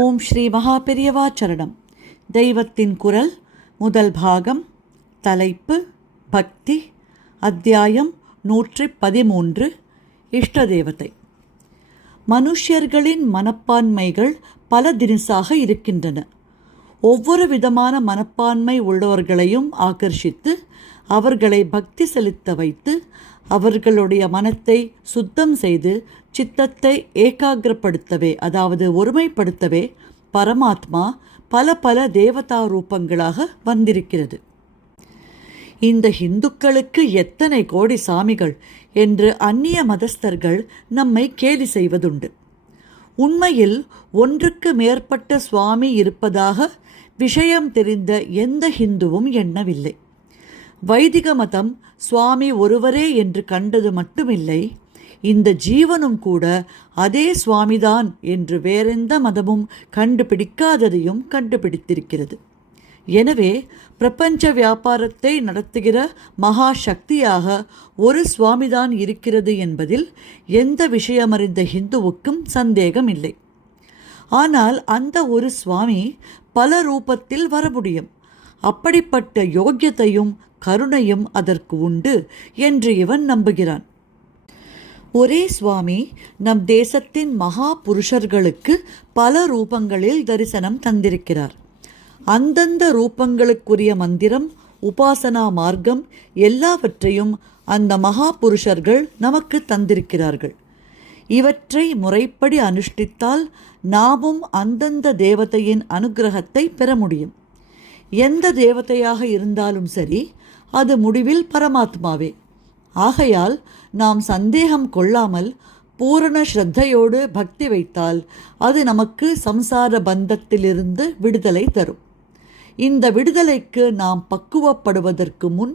ஓம் ஸ்ரீ மகா பெரியவா சரணம் தெய்வத்தின் குரல் முதல் பாகம் தலைப்பு பக்தி அத்தியாயம் நூற்றி பதிமூன்று இஷ்ட தேவதை மனுஷியர்களின் மனப்பான்மைகள் பல தினசாக இருக்கின்றன ஒவ்வொரு விதமான மனப்பான்மை உள்ளவர்களையும் ஆகர்ஷித்து அவர்களை பக்தி செலுத்த வைத்து அவர்களுடைய மனத்தை சுத்தம் செய்து சித்தத்தை ஏகாகிரப்படுத்தவே அதாவது ஒருமைப்படுத்தவே பரமாத்மா பல பல தேவதா ரூபங்களாக வந்திருக்கிறது இந்த இந்துக்களுக்கு எத்தனை கோடி சாமிகள் என்று அந்நிய மதஸ்தர்கள் நம்மை கேலி செய்வதுண்டு உண்மையில் ஒன்றுக்கு மேற்பட்ட சுவாமி இருப்பதாக விஷயம் தெரிந்த எந்த ஹிந்துவும் எண்ணவில்லை வைதிக மதம் சுவாமி ஒருவரே என்று கண்டது மட்டுமில்லை இந்த ஜீவனும் கூட அதே சுவாமிதான் என்று வேறெந்த மதமும் கண்டுபிடிக்காததையும் கண்டுபிடித்திருக்கிறது எனவே பிரபஞ்ச வியாபாரத்தை நடத்துகிற மகா சக்தியாக ஒரு சுவாமிதான் இருக்கிறது என்பதில் எந்த விஷயமறிந்த ஹிந்துவுக்கும் சந்தேகம் இல்லை ஆனால் அந்த ஒரு சுவாமி பல ரூபத்தில் வர முடியும் அப்படிப்பட்ட யோக்கியத்தையும் கருணையும் அதற்கு உண்டு என்று இவன் நம்புகிறான் ஒரே சுவாமி நம் தேசத்தின் மகா புருஷர்களுக்கு பல ரூபங்களில் தரிசனம் தந்திருக்கிறார் அந்தந்த ரூபங்களுக்குரிய மந்திரம் உபாசனா மார்க்கம் எல்லாவற்றையும் அந்த மகா புருஷர்கள் நமக்கு தந்திருக்கிறார்கள் இவற்றை முறைப்படி அனுஷ்டித்தால் நாமும் அந்தந்த தேவதையின் அனுகிரகத்தை பெற முடியும் எந்த தேவதையாக இருந்தாலும் சரி அது முடிவில் பரமாத்மாவே ஆகையால் நாம் சந்தேகம் கொள்ளாமல் பூரண ஸ்ரத்தையோடு பக்தி வைத்தால் அது நமக்கு சம்சார பந்தத்திலிருந்து விடுதலை தரும் இந்த விடுதலைக்கு நாம் பக்குவப்படுவதற்கு முன்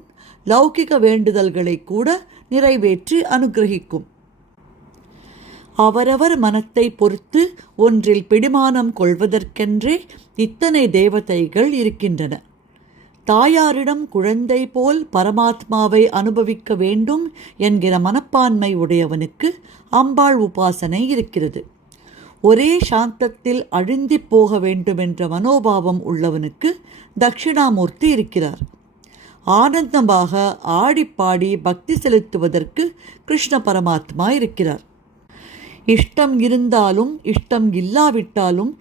லௌகிக வேண்டுதல்களை கூட நிறைவேற்றி அனுகிரகிக்கும் அவரவர் மனத்தை பொறுத்து ஒன்றில் பிடிமானம் கொள்வதற்கென்றே இத்தனை தேவதைகள் இருக்கின்றன தாயாரிடம் குழந்தை போல் பரமாத்மாவை அனுபவிக்க வேண்டும் என்கிற மனப்பான்மை உடையவனுக்கு அம்பாள் உபாசனை இருக்கிறது ஒரே சாந்தத்தில் அழிந்தி போக வேண்டுமென்ற மனோபாவம் உள்ளவனுக்கு தட்சிணாமூர்த்தி இருக்கிறார் ஆனந்தமாக ஆடிப்பாடி பக்தி செலுத்துவதற்கு கிருஷ்ண பரமாத்மா இருக்கிறார் இஷ்டம் இருந்தாலும் இஷ்டம் இல்லாவிட்டாலும்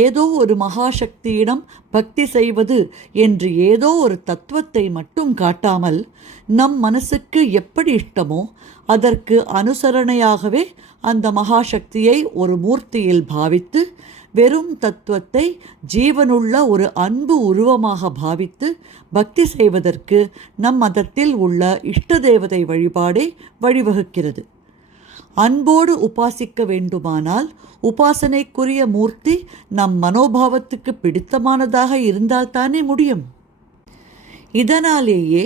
ஏதோ ஒரு மகாசக்தியிடம் பக்தி செய்வது என்று ஏதோ ஒரு தத்துவத்தை மட்டும் காட்டாமல் நம் மனசுக்கு எப்படி இஷ்டமோ அதற்கு அனுசரணையாகவே அந்த மகாசக்தியை ஒரு மூர்த்தியில் பாவித்து வெறும் தத்துவத்தை ஜீவனுள்ள ஒரு அன்பு உருவமாக பாவித்து பக்தி செய்வதற்கு நம் மதத்தில் உள்ள இஷ்ட தேவதை வழிபாடே வழிவகுக்கிறது அன்போடு உபாசிக்க வேண்டுமானால் உபாசனைக்குரிய மூர்த்தி நம் மனோபாவத்துக்கு பிடித்தமானதாக இருந்தால் தானே முடியும் இதனாலேயே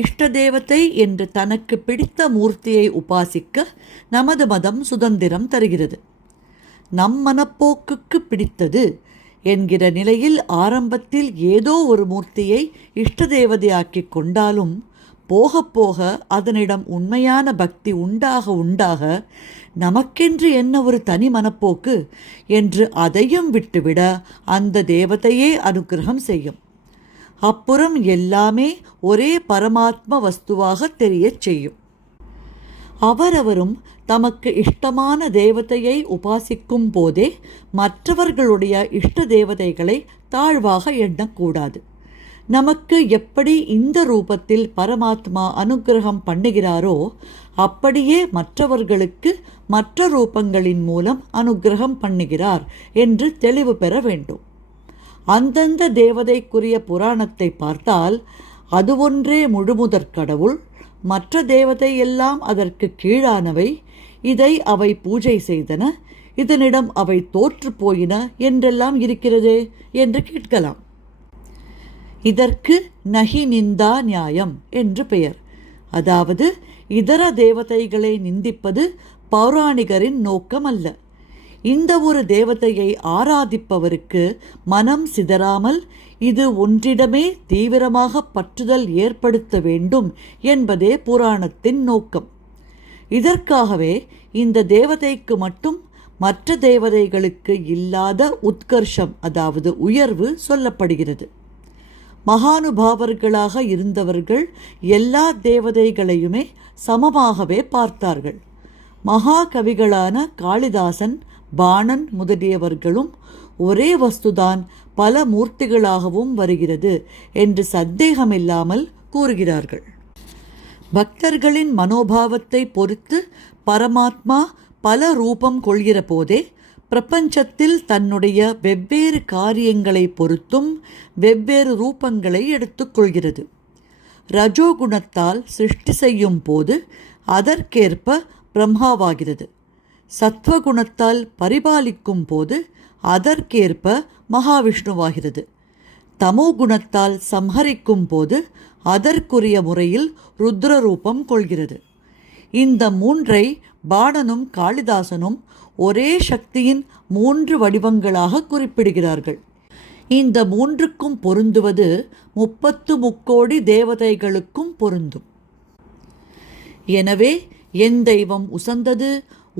இஷ்ட தேவத்தை என்று தனக்கு பிடித்த மூர்த்தியை உபாசிக்க நமது மதம் சுதந்திரம் தருகிறது நம் மனப்போக்குக்கு பிடித்தது என்கிற நிலையில் ஆரம்பத்தில் ஏதோ ஒரு மூர்த்தியை இஷ்ட தேவதையாக்கிக் கொண்டாலும் போக போக அதனிடம் உண்மையான பக்தி உண்டாக உண்டாக நமக்கென்று என்ன ஒரு தனி மனப்போக்கு என்று அதையும் விட்டுவிட அந்த தேவதையே அனுகிரகம் செய்யும் அப்புறம் எல்லாமே ஒரே பரமாத்ம வஸ்துவாக தெரியச் செய்யும் அவரவரும் தமக்கு இஷ்டமான தேவதையை உபாசிக்கும் போதே மற்றவர்களுடைய இஷ்ட தேவதைகளை தாழ்வாக எண்ணக்கூடாது நமக்கு எப்படி இந்த ரூபத்தில் பரமாத்மா அனுகிரகம் பண்ணுகிறாரோ அப்படியே மற்றவர்களுக்கு மற்ற ரூபங்களின் மூலம் அனுகிரகம் பண்ணுகிறார் என்று தெளிவு பெற வேண்டும் அந்தந்த தேவதைக்குரிய புராணத்தை பார்த்தால் அது ஒன்றே முழுமுதற் கடவுள் மற்ற தேவதை எல்லாம் அதற்கு கீழானவை இதை அவை பூஜை செய்தன இதனிடம் அவை தோற்று போயின என்றெல்லாம் இருக்கிறது என்று கேட்கலாம் இதற்கு நகி நிந்தா நியாயம் என்று பெயர் அதாவது இதர தேவதைகளை நிந்திப்பது பௌராணிகரின் நோக்கம் அல்ல இந்த ஒரு தேவதையை ஆராதிப்பவருக்கு மனம் சிதறாமல் இது ஒன்றிடமே தீவிரமாக பற்றுதல் ஏற்படுத்த வேண்டும் என்பதே புராணத்தின் நோக்கம் இதற்காகவே இந்த தேவதைக்கு மட்டும் மற்ற தேவதைகளுக்கு இல்லாத உத்கர்ஷம் அதாவது உயர்வு சொல்லப்படுகிறது மகானுபாவர்களாக இருந்தவர்கள் எல்லா தேவதைகளையுமே சமமாகவே பார்த்தார்கள் மகா கவிகளான காளிதாசன் பாணன் முதலியவர்களும் ஒரே வஸ்துதான் பல மூர்த்திகளாகவும் வருகிறது என்று சந்தேகமில்லாமல் கூறுகிறார்கள் பக்தர்களின் மனோபாவத்தை பொறுத்து பரமாத்மா பல ரூபம் கொள்கிற போதே பிரபஞ்சத்தில் தன்னுடைய வெவ்வேறு காரியங்களை பொறுத்தும் வெவ்வேறு ரூபங்களை எடுத்துக்கொள்கிறது ரஜோகுணத்தால் சிருஷ்டி செய்யும் போது அதற்கேற்ப பிரம்மாவாகிறது சத்வகுணத்தால் பரிபாலிக்கும் போது அதற்கேற்ப மகாவிஷ்ணுவாகிறது தமோ குணத்தால் சம்ஹரிக்கும் போது அதற்குரிய முறையில் ருத்ரரூபம் கொள்கிறது இந்த மூன்றை பாணனும் காளிதாசனும் ஒரே சக்தியின் மூன்று வடிவங்களாக குறிப்பிடுகிறார்கள் இந்த மூன்றுக்கும் பொருந்துவது முப்பத்து முக்கோடி தேவதைகளுக்கும் பொருந்தும் எனவே என் தெய்வம் உசந்தது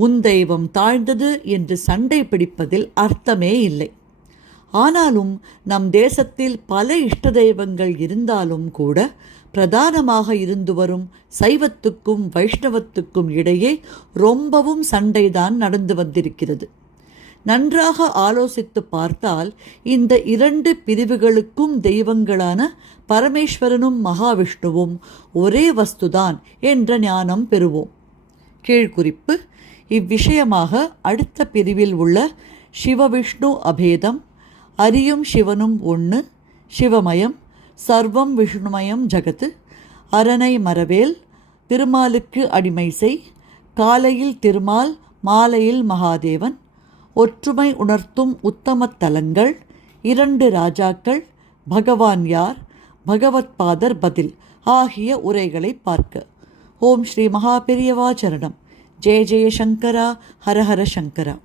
உன் தெய்வம் தாழ்ந்தது என்று சண்டை பிடிப்பதில் அர்த்தமே இல்லை ஆனாலும் நம் தேசத்தில் பல இஷ்ட தெய்வங்கள் இருந்தாலும் கூட பிரதானமாக இருந்து வரும் சைவத்துக்கும் வைஷ்ணவத்துக்கும் இடையே ரொம்பவும் சண்டைதான் நடந்து வந்திருக்கிறது நன்றாக ஆலோசித்து பார்த்தால் இந்த இரண்டு பிரிவுகளுக்கும் தெய்வங்களான பரமேஸ்வரனும் மகாவிஷ்ணுவும் ஒரே வஸ்துதான் என்ற ஞானம் பெறுவோம் கீழ்குறிப்பு இவ்விஷயமாக அடுத்த பிரிவில் உள்ள சிவவிஷ்ணு அபேதம் அரியும் சிவனும் ஒன்று சிவமயம் சர்வம் விஷ்ணுமயம் ஜகத்து அரணை மரவேல் திருமாலுக்கு அடிமை செய் காலையில் திருமால் மாலையில் மகாதேவன் ஒற்றுமை உணர்த்தும் உத்தமத் தலங்கள் இரண்டு ராஜாக்கள் பகவான் யார் பகவத் பாதர் பதில் ஆகிய உரைகளை பார்க்க ஓம் ஸ்ரீ மகாபெரியவாச்சரணம் ஜெய ஜெய சங்கரா ஹரஹர சங்கரா